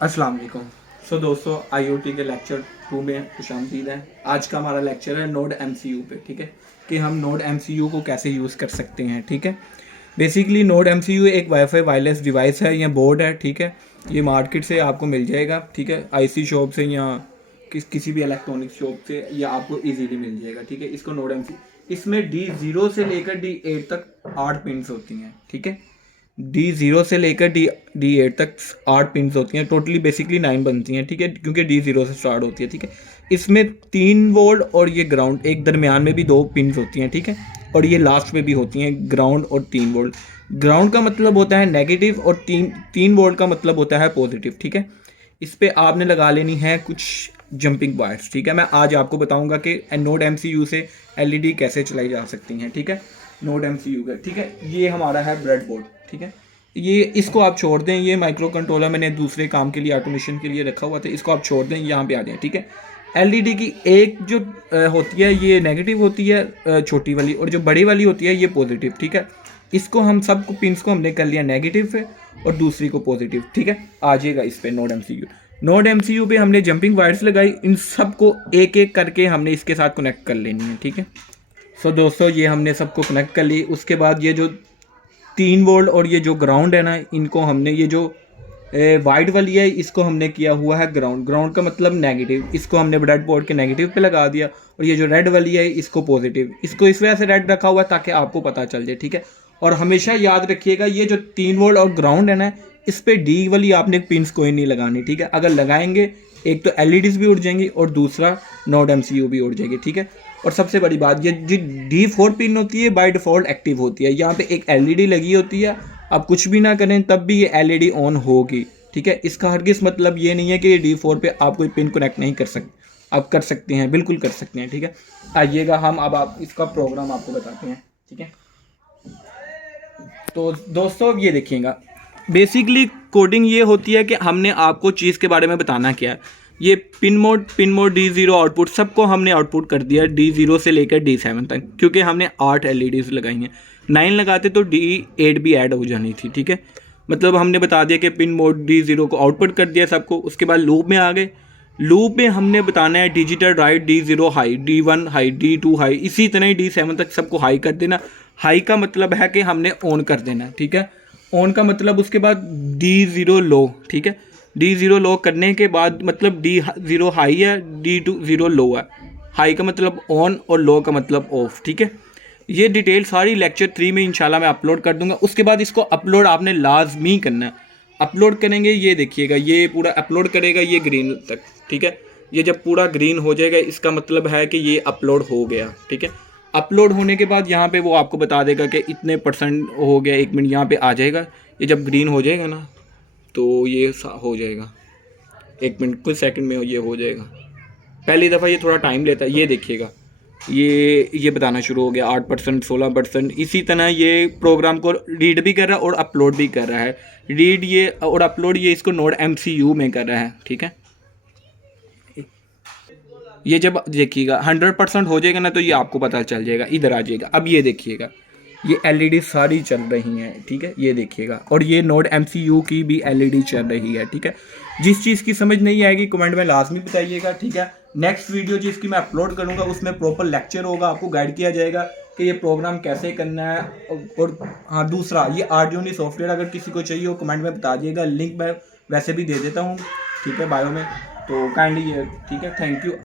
अस्सलाम वालेकुम। दोस्तों आईओटी के लेक्चर 2 में खुशामदीद है। आज का हमारा लेक्चर है नोड एमसीयू पे, ठीक है, कि हम नोड एमसीयू को कैसे यूज़ कर सकते हैं। ठीक है, बेसिकली नोड एमसीयू एक वाईफाई वायरलेस डिवाइस है या बोर्ड है। ठीक है, ये मार्केट से आपको मिल जाएगा। ठीक है, आईसी शॉप से या किसी भी इलेक्ट्रॉनिक शॉप से या आपको इजीली मिल जाएगा। ठीक है, इसको नोड एमसीयू, इसमें D0 से लेकर D8 तक 8 पिन्स होती हैं। ठीक है, D0 से लेकर D8 तक 8 पिन्स होती हैं, टोटली बेसिकली 9 बनती हैं। ठीक है, क्योंकि D0 से स्टार्ट होती है। ठीक है, इसमें 3 वोल्ट और ये ग्राउंड, एक दरमियान में भी 2 पिन्स होती हैं। ठीक है, और ये लास्ट में भी होती हैं, ग्राउंड और 3 वोल्ट। ग्राउंड का मतलब होता है नेगेटिव और तीन वोल्ट का मतलब होता है पॉजिटिव। ठीक है, इस पर आपने लगा लेनी है कुछ जंपिंग वायर्स। ठीक है, मैं आज आपको बताऊंगा कि नोड एमसीयू से एलईडी कैसे चलाई जा सकती हैं। ठीक है, नोड एमसीयू का। ठीक है, ये हमारा है ब्रेड बोर्ड। ठीक है, ये इसको आप छोड़ दें, ये माइक्रो कंट्रोलर मैंने दूसरे काम के लिए ऑटोमेशन के लिए रखा हुआ था, इसको आप छोड़ दें, यहाँ पे आ जाए। ठीक है, एलईडी की एक जो होती है ये नेगेटिव होती है छोटी वाली, और जो बड़ी वाली होती है ये पॉजिटिव। ठीक है, इसको हम सबको पिंस को हमने कर लिया नेगेटिव पे और दूसरी को पॉजिटिव। ठीक है, आ जाएगा इस पे नोड एमसीयू पे हमने जंपिंग वायर्स लगाई, इन सबको एक एक करके हमने इसके साथ कनेक्ट कर लेनी है। ठीक है, दोस्तों ये हमने सबको कनेक्ट कर ली। उसके बाद ये जो 3 वोल्ट और ये जो ग्राउंड है ना, इनको हमने, ये जो वाइट वाली है इसको हमने किया हुआ है ग्राउंड का मतलब नेगेटिव, इसको हमने ब्रेड बोर्ड के नेगेटिव पे लगा दिया। और ये जो रेड वाली है इसको पॉजिटिव, इसको इस वजह से रेड रखा हुआ है ताकि आपको पता चल जाए। ठीक है, और हमेशा याद रखिएगा ये जो 3 वोल्ट और ग्राउंड है ना, इस पर डी वाली आपने पिंस कोई नहीं लगानी। ठीक है, अगर लगाएंगे एक तो एलईडीज भी उड़ जाएंगी और दूसरा नोड एमसीयू भी उड़ जाएगी। ठीक है, और सबसे बड़ी बात, ये जो D4 पिन होती है बाय डिफ़ॉल्ट एक्टिव होती है, यहाँ पे एक एलईडी लगी होती है, आप कुछ भी ना करें तब भी ये एलईडी ऑन होगी। ठीक है, इसका हरगिज़ मतलब ये नहीं है कि ये D4 पे आप कोई पिन कनेक्ट नहीं कर सकते, आप कर सकते हैं, बिल्कुल कर सकते हैं। ठीक है, आइएगा हम अब आप इसका प्रोग्राम आपको बताते हैं। ठीक है, तो दोस्तों ये देखिएगा, बेसिकली कोडिंग ये होती है कि हमने आपको चीज़ के बारे में बताना क्या है। ये पिन मोड D0 आउटपुट सबको हमने आउटपुट कर दिया D0 से लेकर D7 तक, क्योंकि हमने 8 एलईडीज़ लगाई हैं। 9 लगाते तो D8 भी ऐड हो जानी थी। ठीक है, मतलब हमने बता दिया कि पिन मोड D0 को आउटपुट कर दिया सबको। उसके बाद लूप में आ गए, लूप में हमने बताना है digital right D0 high, D1 high, D2 high, इसी तरह ही D7 तक सबको हाई कर देना। हाई का मतलब है कि हमने ऑन कर देना। ठीक है, ऑन का मतलब उसके बाद D0 लो। ठीक है, D0 लो करने के बाद मतलब D0 हाई है, D0 लो है। हाई का मतलब ऑन और लो का मतलब ऑफ। ठीक है, ये डिटेल सारी लेक्चर 3 में इंशाल्लाह मैं अपलोड कर दूंगा। उसके बाद इसको अपलोड आपने लाजमी करना है। अपलोड करेंगे, ये देखिएगा ये पूरा अपलोड करेगा ये ग्रीन तक। ठीक है, ये जब पूरा ग्रीन हो जाएगा इसका मतलब है कि ये अपलोड हो गया। ठीक है, अपलोड होने के बाद यहाँ पे वो आपको बता देगा कि इतने % हो गया। 1 मिनट यहाँ पे आ जाएगा, ये जब ग्रीन हो जाएगा ना तो ये हो जाएगा, 1 मिनट कुछ सेकंड में ये हो जाएगा। पहली दफ़ा ये थोड़ा टाइम लेता है। ये देखिएगा ये बताना शुरू हो गया 8%, 16%। इसी तरह ये प्रोग्राम को रीड भी कर रहा है और अपलोड भी कर रहा है। रीड ये और अपलोड ये इसको नोड एमसीयू में कर रहा है। ठीक है, ये जब देखिएगा 100% हो जाएगा ना तो ये आपको पता चल जाएगा। इधर आ जाएगा, अब ये देखिएगा ये एलईडी सारी चल रही हैं। ठीक है, ये देखिएगा, और ये नोड एमसीयू की भी एलईडी चल रही है। ठीक है, जिस चीज़ की समझ नहीं आएगी कमेंट में लाजमी बताइएगा। ठीक है, नेक्स्ट वीडियो जिसकी मैं अपलोड करूँगा उसमें प्रॉपर लेक्चर होगा, आपको गाइड किया जाएगा कि ये प्रोग्राम कैसे करना है। और हाँ, दूसरा ये आर्डिनो सॉफ्टवेयर अगर किसी को चाहिए हो कमेंट में बता दिएगा, लिंक मैं वैसे भी दे देता हूँ। ठीक है, बायो में, तो काइंडली। ठीक है, थैंक यू।